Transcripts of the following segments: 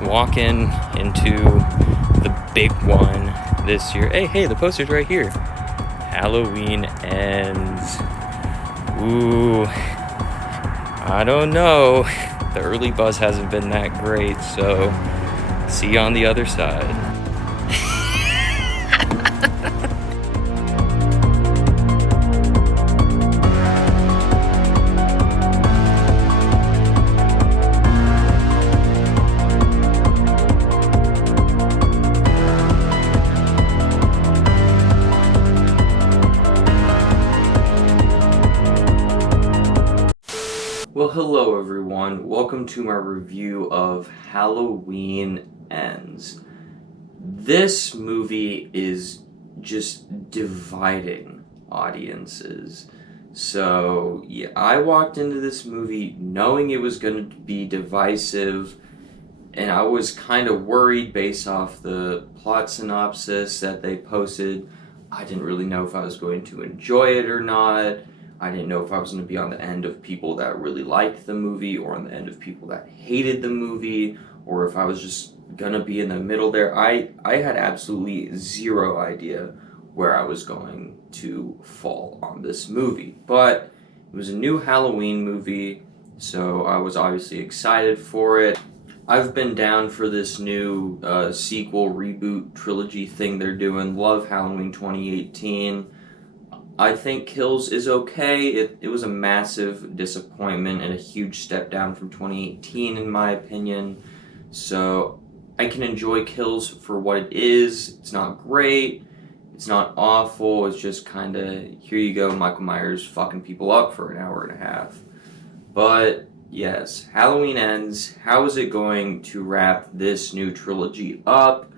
walking into the big one this year. Hey, the poster's right here. Halloween ends. Ooh, I don't know. The early buzz hasn't been that great, so see you on the other side. Well, hello everyone. Welcome to my review of Halloween Ends. This movie is just dividing audiences. So, yeah, I walked into this movie knowing it was going to be divisive, and I was kind of worried based off the plot synopsis that they posted. I didn't really know if I was going to enjoy it or not. I didn't know if I was going to be on the end of people that really liked the movie or on the end of people that hated the movie, or if I was just going to be in the middle there. I had absolutely zero idea where I was going to fall on this movie. But it was a new Halloween movie, so I was obviously excited for it. I've been down for this new sequel, reboot, trilogy thing they're doing. Love Halloween 2018. I think Kills is okay. It was a massive disappointment and a huge step down from 2018 in my opinion. So I can enjoy Kills for what it is. It's not great. It's not awful. It's just kind of, here you go, Michael Myers fucking people up for an hour and a half. But yes, Halloween Ends. How is it going to wrap this new trilogy up?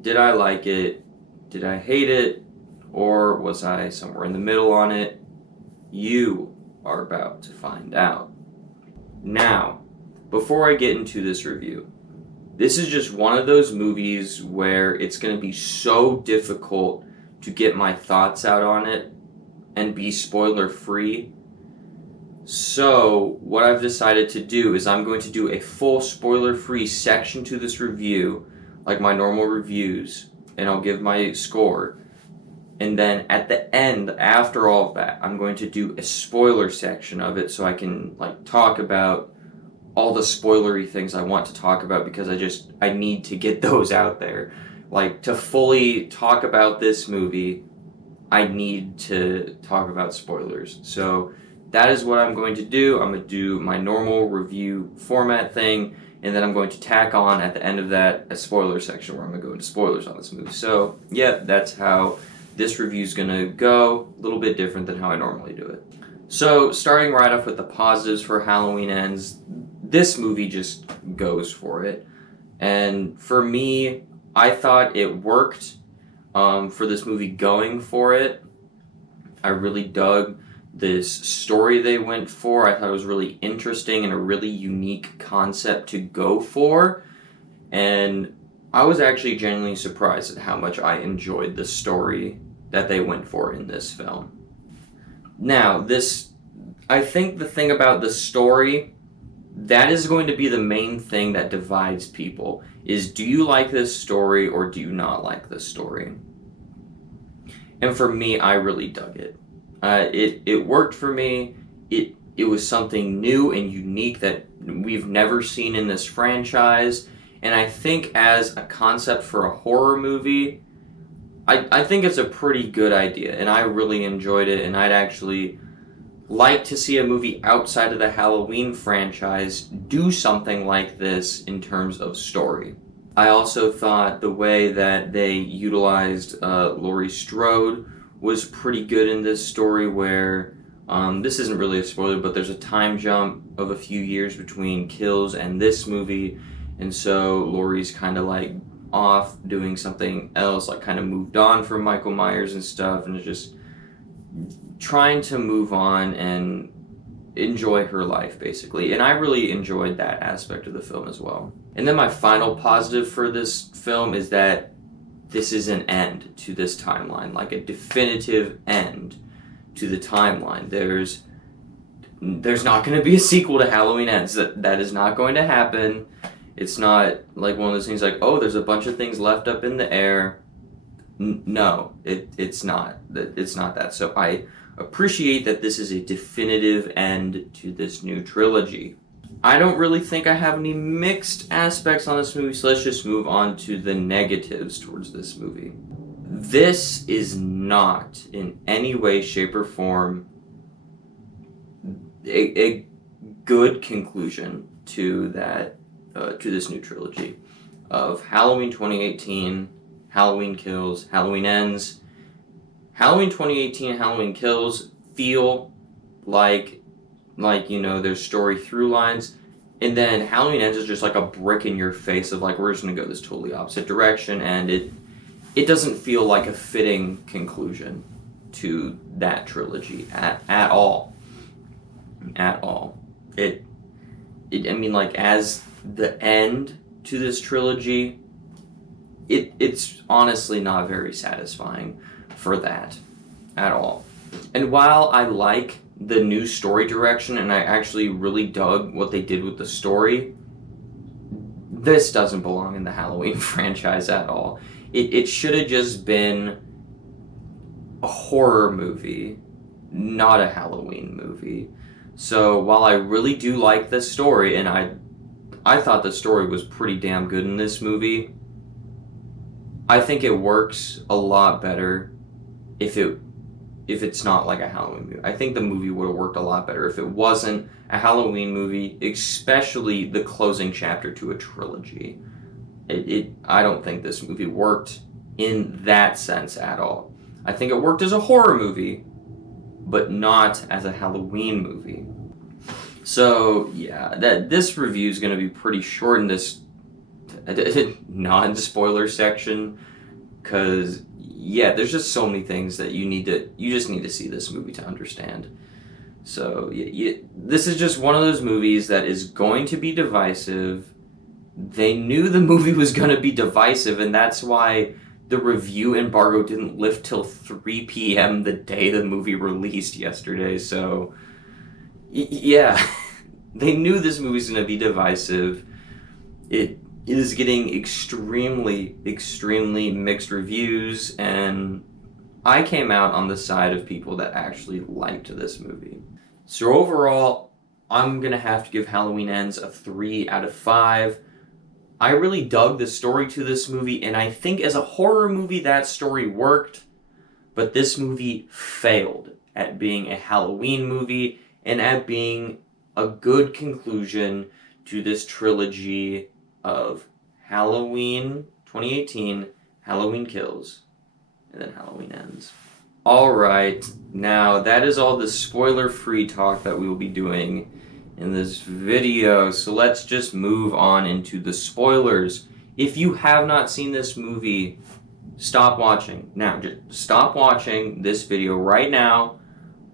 Did I like it? Did I hate it? Or was I somewhere in the middle on it? You are about to find out. Now, before I get into this review, this is just one of those movies where it's going to be so difficult to get my thoughts out on it and be spoiler free. So, what I've decided to do is I'm going to do a full spoiler free section to this review, like my normal reviews, and I'll give my score. And then at the end, after all of that, I'm going to do a spoiler section of it so I can talk about all the spoilery things I want to talk about, because I need to get those out there. To fully talk about this movie, I need to talk about spoilers. So that is what I'm going to do. I'm going to do my normal review format thing, and then I'm going to tack on at the end of that a spoiler section where I'm going to go into spoilers on this movie. So yeah, that's how this review is going to go, a little bit different than how I normally do it. So, starting right off with the positives for Halloween Ends, this movie just goes for it. And for me, I thought it worked for this movie going for it. I really dug this story they went for. I thought it was really interesting and a really unique concept to go for. And I was actually genuinely surprised at how much I enjoyed the story that they went for in this film. Now, I think the thing about the story, that is going to be the main thing that divides people, is do you like this story or do you not like this story? And for me, I really dug it. It worked for me. It was something new and unique that we've never seen in this franchise. And I think as a concept for a horror movie, I think it's a pretty good idea, and I really enjoyed it, and I'd actually like to see a movie outside of the Halloween franchise do something like this in terms of story. I also thought the way that they utilized Laurie Strode was pretty good in this story, where this isn't really a spoiler, but there's a time jump of a few years between Kills and this movie, and so Laurie's kind of off doing something else, kind of moved on from Michael Myers and stuff, and is just trying to move on and enjoy her life, basically. And I really enjoyed that aspect of the film as well. And then my final positive for this film is that this is an end to this timeline, a definitive end to the timeline. There's not going to be a sequel to Halloween Ends. That is not going to happen. It's not like one of those things like, oh, there's a bunch of things left up in the air. No, it's not. It's not that. So I appreciate that this is a definitive end to this new trilogy. I don't really think I have any mixed aspects on this movie, so let's just move on to the negatives towards this movie. This is not in any way, shape, or form a good conclusion to that to this new trilogy of Halloween 2018, Halloween Kills, Halloween Ends. Halloween 2018 and Halloween Kills feel like there's story through lines, and then Halloween Ends is just like a brick in your face of like, we're just gonna go this totally opposite direction, and it doesn't feel like a fitting conclusion to that trilogy at all. At all. I mean, like, as the end to this trilogy, it's honestly not very satisfying for that at all. And while I like the new story direction, and I actually really dug what they did with the story, this doesn't belong in the Halloween franchise at all. It should have just been a horror movie, not a Halloween movie. So while I really do like the story, and I thought the story was pretty damn good in this movie, I think it works a lot better if it's not like a Halloween movie. I think the movie would have worked a lot better if it wasn't a Halloween movie, especially the closing chapter to a trilogy. I don't think this movie worked in that sense at all. I think it worked as a horror movie, but not as a Halloween movie. So yeah, this review is going to be pretty short in this non-spoiler section, because yeah, there's just so many things that you just need to see this movie to understand. So this is just one of those movies that is going to be divisive. They knew the movie was going to be divisive, and that's why the review embargo didn't lift till 3 p.m. the day the movie released yesterday. So yeah, they knew this movie's going to be divisive. It is getting extremely, extremely mixed reviews, and I came out on the side of people that actually liked this movie. So overall, I'm going to have to give Halloween Ends a 3 out of 5. I really dug the story to this movie, and I think as a horror movie that story worked, but this movie failed at being a Halloween movie and at being a good conclusion to this trilogy of Halloween 2018, Halloween Kills, and then Halloween Ends. Alright, now that is all the spoiler-free talk that we will be doing in this video, so let's just move on into the spoilers. If you have not seen this movie, stop watching. Now, just stop watching this video right now,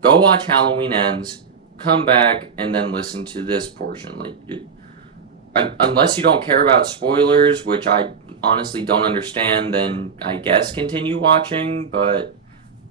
go watch Halloween Ends, come back, and then listen to this portion. Unless you don't care about spoilers, which I honestly don't understand, then I guess continue watching, but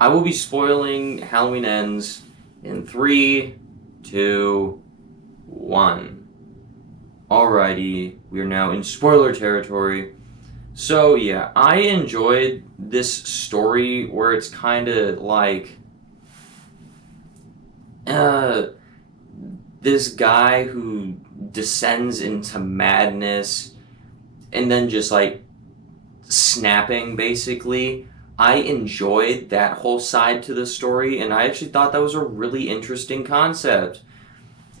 I will be spoiling Halloween Ends in 3, 2, 1. Alrighty, we are now in spoiler territory. So yeah, I enjoyed this story where it's kind of like this guy who descends into madness and then just like snapping basically. I enjoyed that whole side to the story, and I actually thought that was a really interesting concept.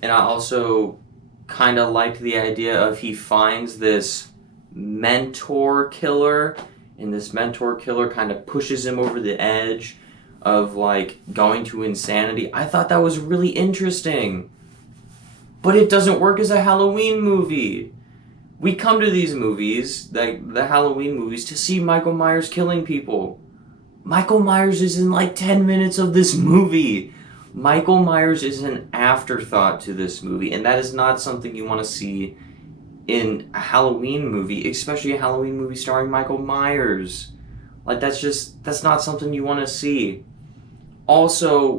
And I also kind of liked the idea of he finds this mentor killer, and this mentor killer kind of pushes him over the edge of like going to insanity. I thought that was really interesting. But it doesn't work as a Halloween movie. We come to these movies, like the Halloween movies, to see Michael Myers killing people. Michael Myers is in like 10 minutes of this movie. Michael Myers is an afterthought to this movie, and that is not something you want to see in a Halloween movie, especially a Halloween movie starring Michael Myers. Like, that's not something you want to see. Also,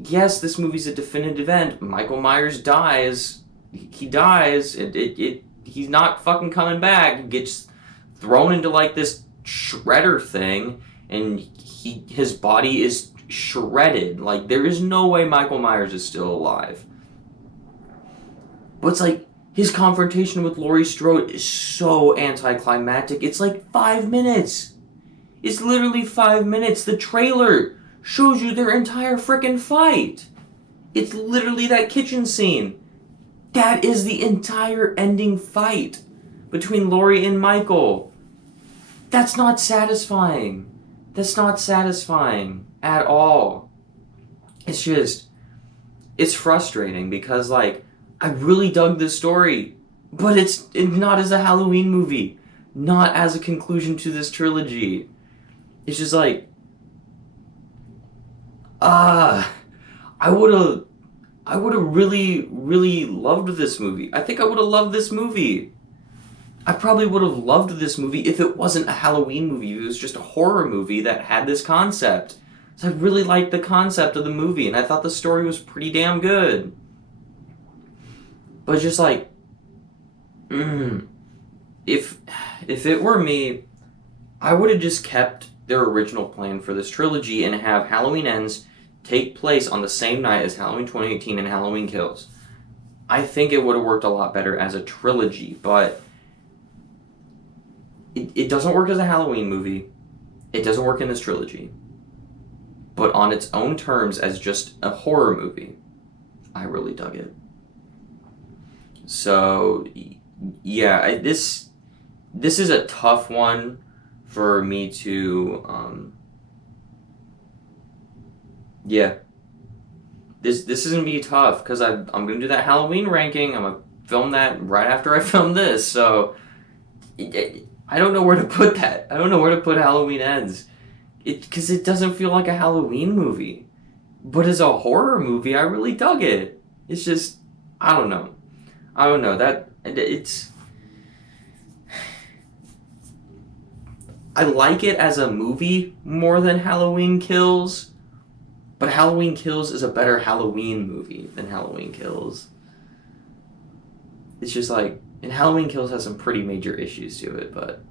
yes, this movie's a definitive end. Michael Myers dies. He dies. he's not fucking coming back. He gets thrown into like this shredder thing, and his body is shredded. Like, there is no way Michael Myers is still alive. But it's like, his confrontation with Laurie Strode is so anticlimactic. It's like 5 minutes. It's literally 5 minutes. The trailer shows you their entire frickin' fight. It's literally that kitchen scene. That is the entire ending fight between Laurie and Michael. That's not satisfying. That's not satisfying at all. It's just, it's frustrating because, like, I really dug this story, but it's not as a Halloween movie, not as a conclusion to this trilogy. It's just like, I would have really, really loved this movie. I think I would have loved this movie. I probably would have loved this movie if it wasn't a Halloween movie. If it was just a horror movie that had this concept. So I really liked the concept of the movie, and I thought the story was pretty damn good. But just like, if it were me, I would have just kept their original plan for this trilogy and have Halloween Ends take place on the same night as Halloween 2018 and Halloween Kills. I think it would have worked a lot better as a trilogy, but it doesn't work as a Halloween movie. It doesn't work in this trilogy. But on its own terms as just a horror movie, I really dug it. So, yeah, this is a tough one for me to, yeah. This is going to be tough, because I'm going to do that Halloween ranking. I'm going to film that right after I film this, so I don't know where to put that. I don't know where to put Halloween Ends. Because it doesn't feel like a Halloween movie. But as a horror movie, I really dug it. It's just, I don't know. I like it as a movie more than Halloween Kills, but Halloween Kills is a better Halloween movie than Halloween Kills. It's just like, and Halloween Kills has some pretty major issues to it, but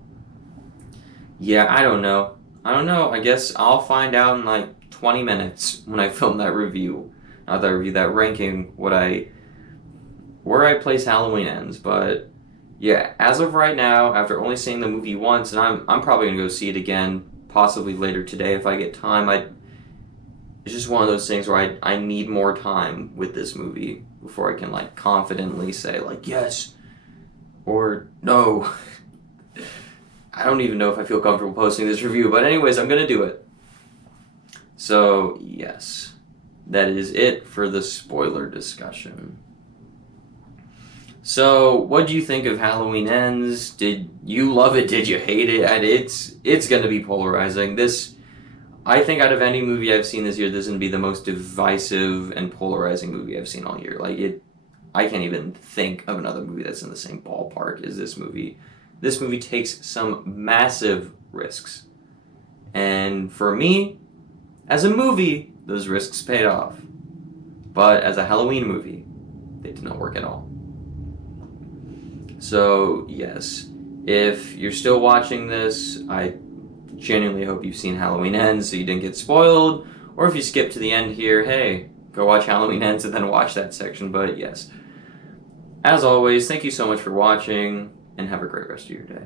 yeah, I don't know. I guess I'll find out in like 20 minutes when I film that review. Not that review, that ranking, where I place Halloween Ends. But yeah, as of right now, after only seeing the movie once, and I'm probably gonna go see it again, possibly later today if I get time. It's just one of those things where I need more time with this movie before I can like confidently say like yes or no. I don't even know if I feel comfortable posting this review, but anyways, I'm gonna do it. So yes, that is it for the spoiler discussion. So, what do you think of Halloween Ends? Did you love it? Did you hate it? And it's going to be polarizing. I think out of any movie I've seen this year, this is going to be the most divisive and polarizing movie I've seen all year. I can't even think of another movie that's in the same ballpark as this movie. This movie takes some massive risks. And for me, as a movie, those risks paid off. But as a Halloween movie, they did not work at all. So, yes, if you're still watching this, I genuinely hope you've seen Halloween Ends so you didn't get spoiled. Or if you skip to the end here, hey, go watch Halloween Ends and then watch that section. But yes, as always, thank you so much for watching, and have a great rest of your day.